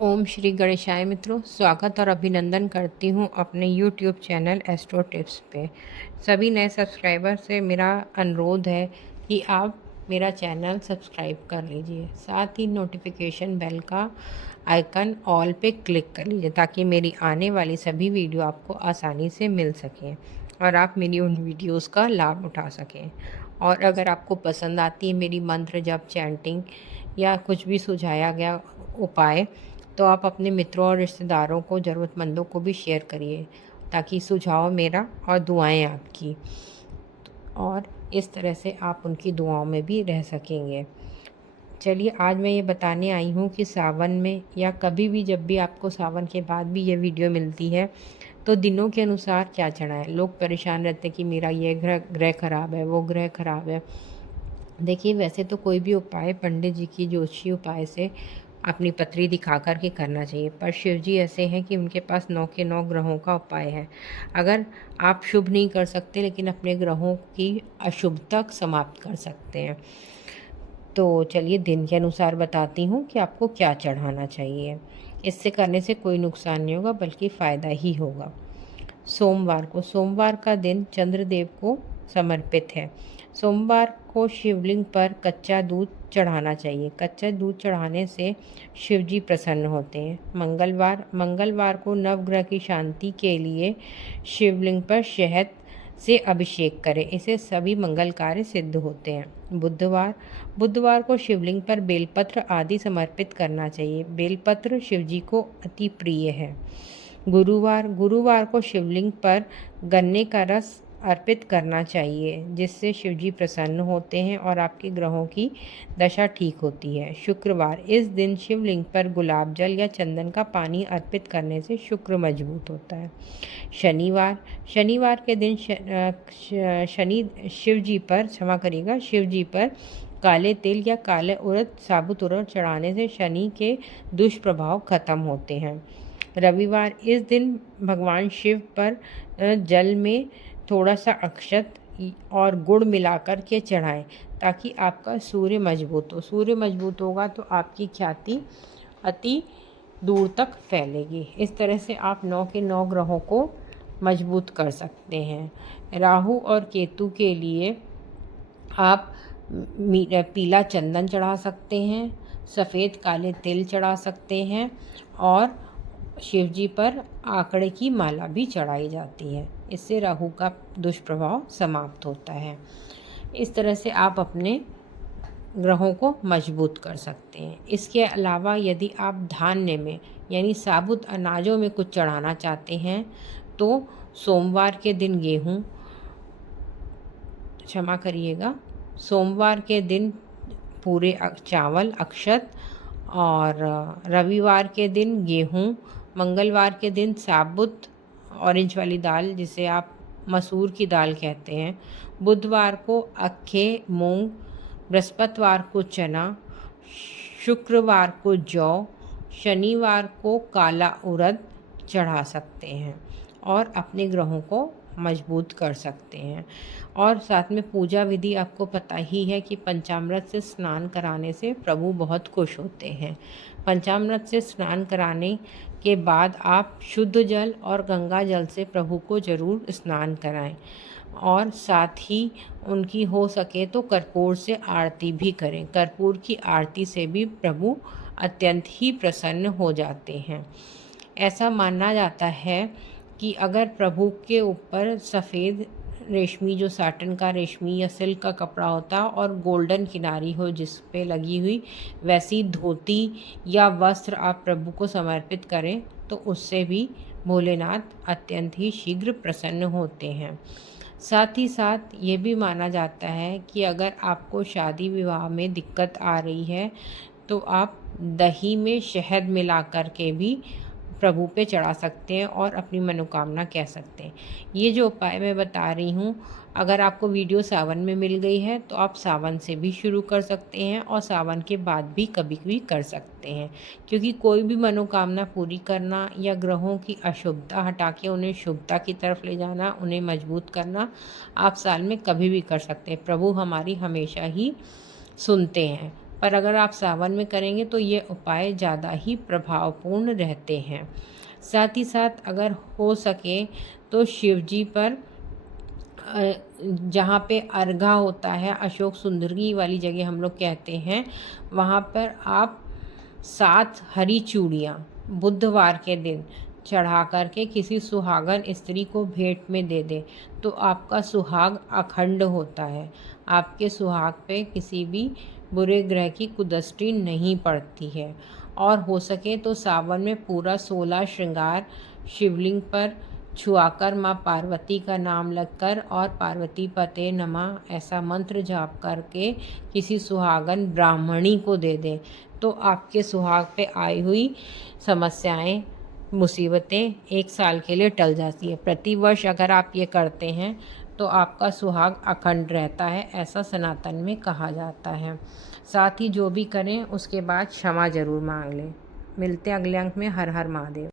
ओम श्री गणेशाय मित्रों, स्वागत और अभिनंदन करती हूँ अपने यूट्यूब चैनल एस्ट्रो टिप्स पे। सभी नए सब्सक्राइबर से मेरा अनुरोध है कि आप मेरा चैनल सब्सक्राइब कर लीजिए, साथ ही नोटिफिकेशन बेल का आइकन ऑल पे क्लिक कर लीजिए ताकि मेरी आने वाली सभी वीडियो आपको आसानी से मिल सकें और आप मेरी उन वीडियोस का लाभ उठा सकें। और अगर आपको पसंद आती है मेरी मंत्र जप चैंटिंग या कुछ भी सुझाया गया उपाय, तो आप अपने मित्रों और रिश्तेदारों को, ज़रूरतमंदों को भी शेयर करिए ताकि सुझाव मेरा और दुआएं आपकी, और इस तरह से आप उनकी दुआओं में भी रह सकेंगे। चलिए, आज मैं ये बताने आई हूँ कि सावन में या कभी भी जब भी आपको सावन के बाद भी ये वीडियो मिलती है तो दिनों के अनुसार क्या चढ़ाएं। लोग परेशान रहते हैं कि मेरा ये ग्रह खराब है, वो ग्रह खराब है। देखिए, वैसे तो कोई भी उपाय पंडित जी की ज्योतिषी उपाय से अपनी पत्री दिखा कर के करना चाहिए, पर शिव जी ऐसे हैं कि उनके पास 9 के 9 ग्रहों का उपाय है। अगर आप शुभ नहीं कर सकते लेकिन अपने ग्रहों की अशुभता समाप्त कर सकते हैं। तो चलिए, दिन के अनुसार बताती हूँ कि आपको क्या चढ़ाना चाहिए। इससे करने से कोई नुकसान नहीं होगा बल्कि फ़ायदा ही होगा। सोमवार का दिन चंद्रदेव को समर्पित है। सोमवार को शिवलिंग पर कच्चा दूध चढ़ाना चाहिए। कच्चा दूध चढ़ाने से शिव जी प्रसन्न होते हैं। मंगलवार को नवग्रह की शांति के लिए शिवलिंग पर शहद से अभिषेक करें, इससे सभी मंगल कार्य सिद्ध होते हैं। बुधवार को शिवलिंग पर बेलपत्र आदि समर्पित करना चाहिए। बेलपत्र शिव जी को अति प्रिय है। गुरुवार को शिवलिंग पर गन्ने का रस अर्पित करना चाहिए, जिससे शिवजी प्रसन्न होते हैं और आपके ग्रहों की दशा ठीक होती है। शुक्रवार, इस दिन शिवलिंग पर गुलाब जल या चंदन का पानी अर्पित करने से शुक्र मजबूत होता है। शनिवार के दिन शिव जी पर काले तिल या काले उड़द, साबुत उड़द चढ़ाने से शनि के दुष्प्रभाव खत्म होते हैं। रविवार, इस दिन भगवान शिव पर जल में थोड़ा सा अक्षत और गुड़ मिलाकर के चढ़ाएं ताकि आपका सूर्य मजबूत हो। सूर्य मजबूत होगा तो आपकी ख्याति अति दूर तक फैलेगी। इस तरह से आप 9 के 9 ग्रहों को मजबूत कर सकते हैं। राहु और केतु के लिए आप पीला चंदन चढ़ा सकते हैं, सफ़ेद काले तिल चढ़ा सकते हैं और शिवजी पर आंकड़े की माला भी चढ़ाई जाती है। इससे राहु का दुष्प्रभाव समाप्त होता है। इस तरह से आप अपने ग्रहों को मजबूत कर सकते हैं। इसके अलावा यदि आप धान्य में यानी साबुत अनाजों में कुछ चढ़ाना चाहते हैं तो सोमवार के दिन सोमवार के दिन पूरे चावल अक्षत, और रविवार के दिन गेहूँ, मंगलवार के दिन साबुत ऑरेंज वाली दाल जिसे आप मसूर की दाल कहते हैं, बुधवार को अक्खे मूंग, बृहस्पतिवार को चना, शुक्रवार को जौ, शनिवार को काला उड़द चढ़ा सकते हैं और अपने ग्रहों को मजबूत कर सकते हैं। और साथ में पूजा विधि आपको पता ही है कि पंचामृत से स्नान कराने से प्रभु बहुत खुश होते हैं। पंचामृत से स्नान कराने के बाद आप शुद्ध जल और गंगा जल से प्रभु को जरूर स्नान कराएं और साथ ही उनकी हो सके तो कर्पूर से आरती भी करें। कर्पूर की आरती से भी प्रभु अत्यंत ही प्रसन्न हो जाते हैं। ऐसा माना जाता है कि अगर प्रभु के ऊपर सफ़ेद रेशमी, जो साटन का रेशमी या सिल्क का कपड़ा होता है और गोल्डन किनारी हो जिस पे लगी हुई, वैसी धोती या वस्त्र आप प्रभु को समर्पित करें तो उससे भी भोलेनाथ अत्यंत ही शीघ्र प्रसन्न होते हैं। साथ ही साथ ये भी माना जाता है कि अगर आपको शादी विवाह में दिक्कत आ रही है तो आप दही में शहद मिला कर के भी प्रभु पे चढ़ा सकते हैं और अपनी मनोकामना कह सकते हैं। ये जो उपाय मैं बता रही हूँ, अगर आपको वीडियो सावन में मिल गई है तो आप सावन से भी शुरू कर सकते हैं और सावन के बाद भी कभी कभी कर सकते हैं, क्योंकि कोई भी मनोकामना पूरी करना या ग्रहों की अशुभता हटा के उन्हें शुभता की तरफ ले जाना, उन्हें मजबूत करना आप साल में कभी भी कर सकते हैं। प्रभु हमारी हमेशा ही सुनते हैं। पर अगर आप सावन में करेंगे तो ये उपाय ज़्यादा ही प्रभावपूर्ण रहते हैं। साथ ही साथ अगर हो सके तो शिव जी पर जहाँ पे अर्घा होता है, अशोक सुंदरी वाली जगह हम लोग कहते हैं, वहाँ पर आप 7 हरी चूड़ियाँ बुधवार के दिन चढ़ा कर के किसी सुहागन स्त्री को भेंट में दे दें, तो आपका सुहाग अखंड होता है। आपके सुहाग पे किसी भी बुरे ग्रह की कुदृष्टि नहीं पड़ती है। और हो सके तो सावन में पूरा 16 श्रृंगार शिवलिंग पर छुआकर माँ पार्वती का नाम लगकर और पार्वती पते नमः ऐसा मंत्र जाप करके किसी सुहागन ब्राह्मणी को दे दें, तो आपके सुहाग पे आई हुई समस्याएं, मुसीबतें 1 साल के लिए टल जाती है। प्रतिवर्ष अगर आप ये करते हैं तो आपका सुहाग अखंड रहता है, ऐसा सनातन में कहा जाता है। साथ ही जो भी करें उसके बाद क्षमा ज़रूर मांग लें। मिलते हैं अगले अंक में। हर हर महादेव।